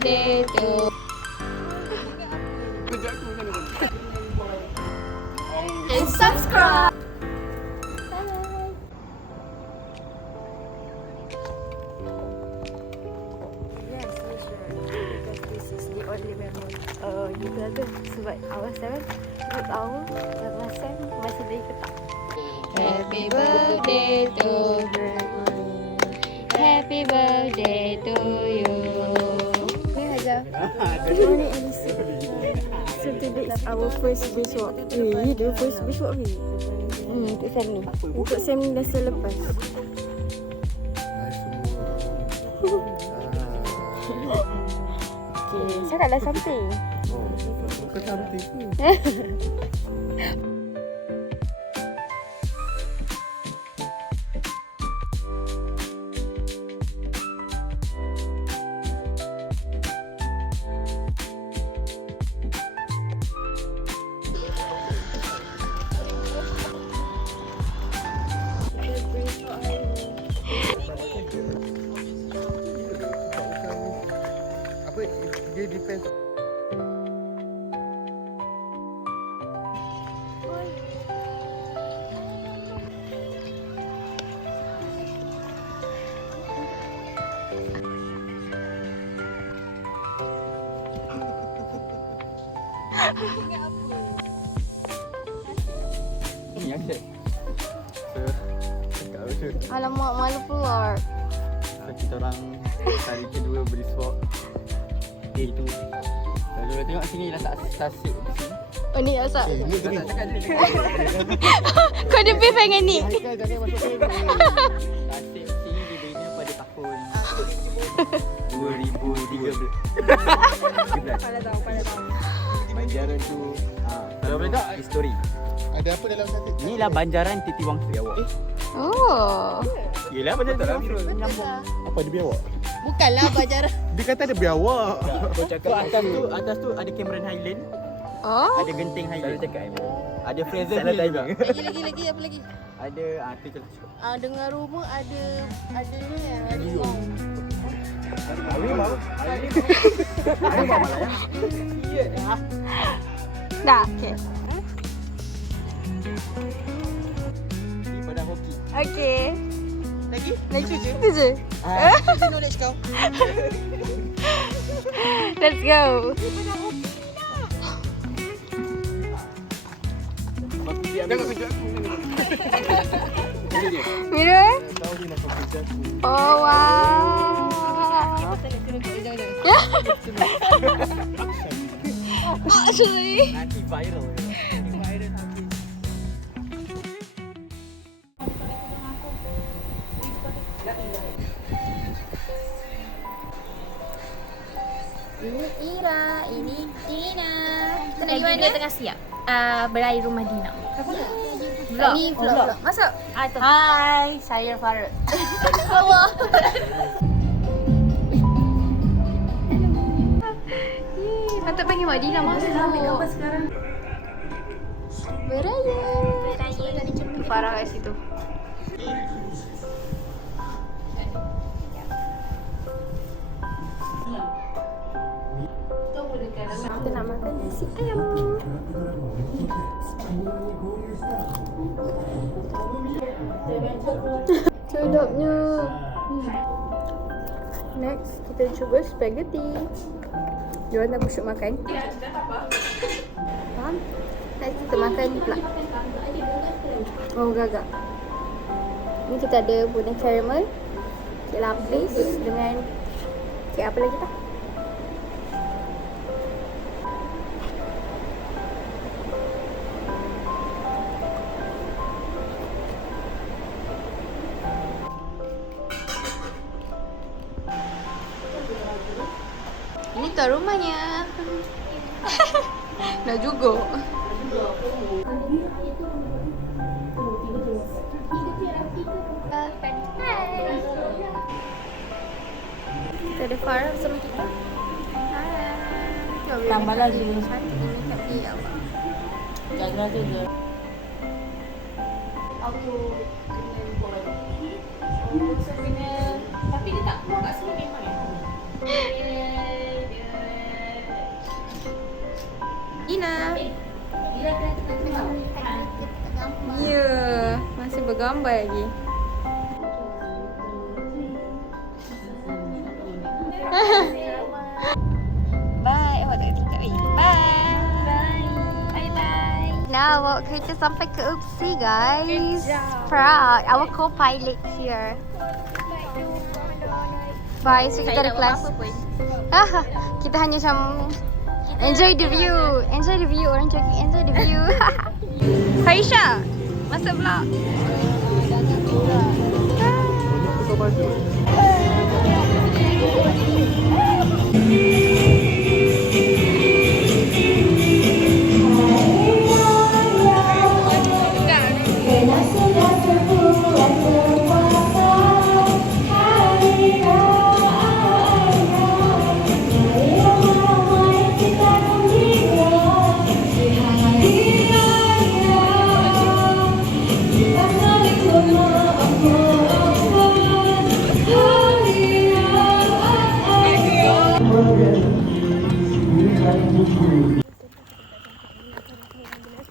birthday to and subscribe. Bye. Yes, we sure. Because this is the only memory. Gitu aja. Sebab awas kan, kita tahu lepasan masih lagi ketak. Happy birthday to you. Happy birthday to you. Ni aja. Ini edisi. So today is our first beach walk. The first beach walk ni. Untuk Sam ni. Untuk Sam ni dah selepas. Okay, cakaplah something. Bukan cantik tu. Apa dia depends. Ni asyik. Cakap apa tu? Alamak, malu keluar. So, kita orang kali kedua beri swap. Itu. Kalau tengok sini dah tak sasik di sini. Oh ni asap. Ni tak cakap ni. Kau ada beef dengan ni? Haikal jangan masuk sini. Sasik sini diberinya pada tahun 2013. Pada tahu. Banjaran tu kalau boleh tak histori. Ada apa dalam satu? Inilah Banjaran Titi Wangsa Biawak. Oh. Yelah Banjaran Titi Wangsa menyambung. Apa ada biawak? Bukanlah bajaran. Dia kata ada biawak. Kau cakap atas tu ada Cameron Highland, Oh. ada Genting Highland. Ada Fraser Hill juga. Lagi apa lagi? Ada tu je. Dengar rumah ada ni ada rumah. Dah, okey. Di Padang Hoki. Okey. Lagi? Lagi itu je. Knowledge kau. Let's go. Jangan tunjuk aku. Mira. Tahu dia nak kerja aku. Oh wow. Actually. Nanti viral. Ini Ira, ini Dina. Lagi mana tengah siap berlari rumah Dina. Vlog. Ini vlog. Masuk. Hai, saya Farah. Allah. Patut panggil Mak Dina masuk. Ambil gambar sekarang. Beraya. Farah kat situ. Kita nak makan nasi ayam. Sedapnya. Next, kita cuba spaghetti. Diorang dah busuk makan. Faham? Next, kita makan pula. Oh, gagak. Ni kita ada punya caramel, cake lapis dengan cake apa lagi tak? Ini tuan rumahnya. Dah juga. Kita ada Farah bersama kita. Hai. Tambah lagi. Cantik ini tapi ya Allah. Jaga je. Aku Tapi dia tak keluar kat sini memang. Dina. Ya, masih bergambar lagi. Bye. Awak tak tinggal. Bye. Bye-bye. Now, bawa kereta sampai ke Upsi, guys. Proud. Our co-pilot here. Bye. So, kita ada kelas. Kita hanya macam enjoy the view. Enjoy the view. Orang jogging. Enjoy the view. Haisha, masuk vlog.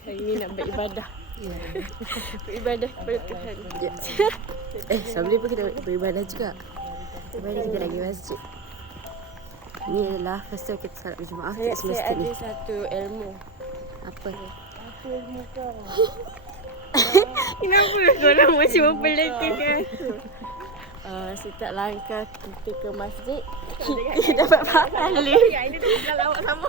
Hari ni nak beribadah. Beribadah kepada Tuhan. Sebelum pun kita beribadah juga. Lepas ni kita nak pergi masjid. Ni adalah first time kita salat berjemaah kat semester ni. Ada satu ilmu. Apa? Kenapa korang macam memperlekehkan aku? Setiap langkah kita ke masjid, kita dapat pahala. Ini tu kalau awak sama.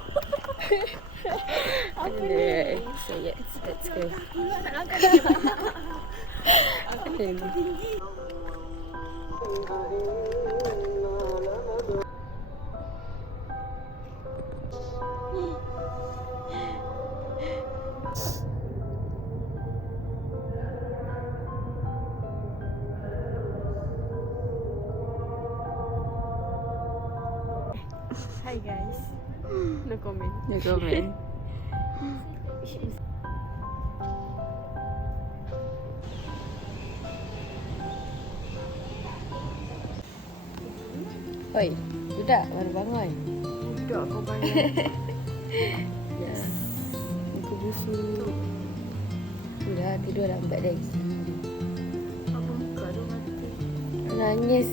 So yes, let's go. Hi guys. No comment. No comment. Oi, budak baru bangun. Budak kau banyak. Ya. Muka busuk. Sudah tidur lambat lagi. Apa muka tu mati? Nangis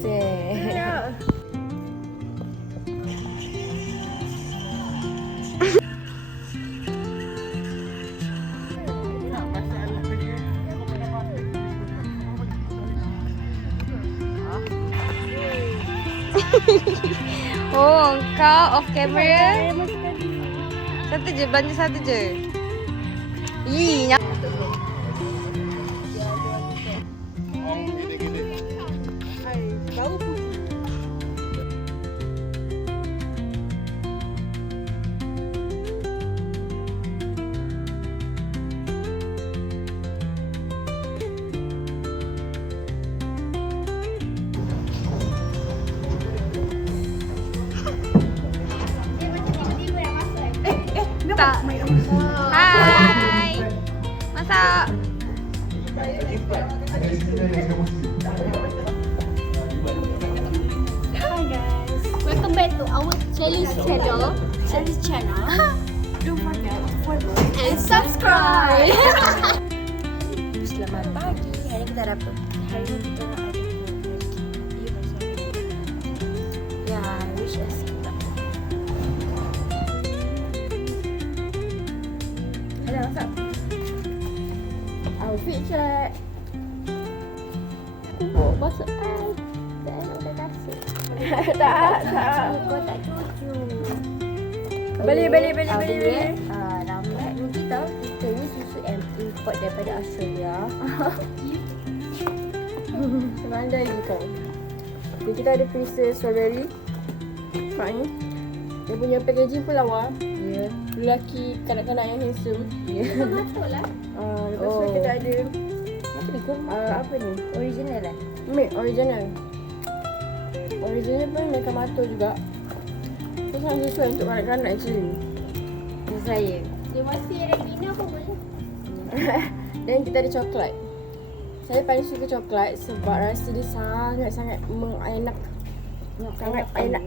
Oh, kau off camera. Satu je, belanja satu je. Ih, nyak. Tak. Hai. Masak. Welcome back to our challenge channel. Don't forget to follow and subscribe. Selamat pagi. Hari ni kita ada apa? Hari ni kita nak ada Ya, wish us. Ada masak. Outfit check. Oh, masuk ai. Dan udah kasih. Tak. Kau tak cucu. Beli. Lambat ni kita ni susu import daripada Australia. Pandai je kau. Okay, kita ada freezer strawberry. Nampak ni. Dia punya packaging pun lawa. Ya. Lelaki kanak-kanak yang handsome. Ya. Lepas tu kita ada Apa ni kau? apa ni? Original lah. Milk original. Original pun mereka matur juga. Itu sangat sesuai untuk kanak-kanak actually. Saya. Dia masih Regina pun boleh. Dan kita ada coklat. Saya paling suka coklat sebab rasa dia sangat-sangat mengenak. Sangat enak.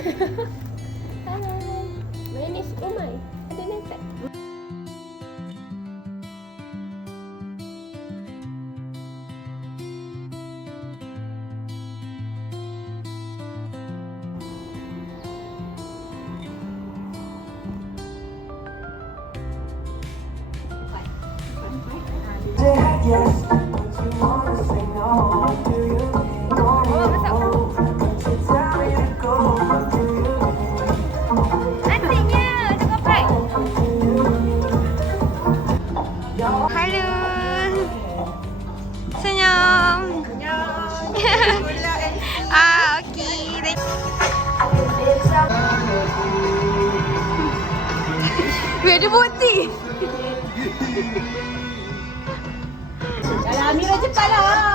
Hai. My name is Umay. Ada nempel. Halo. Senyum. Okey. Weh, ada bukti. Kalau Amira cepatlah.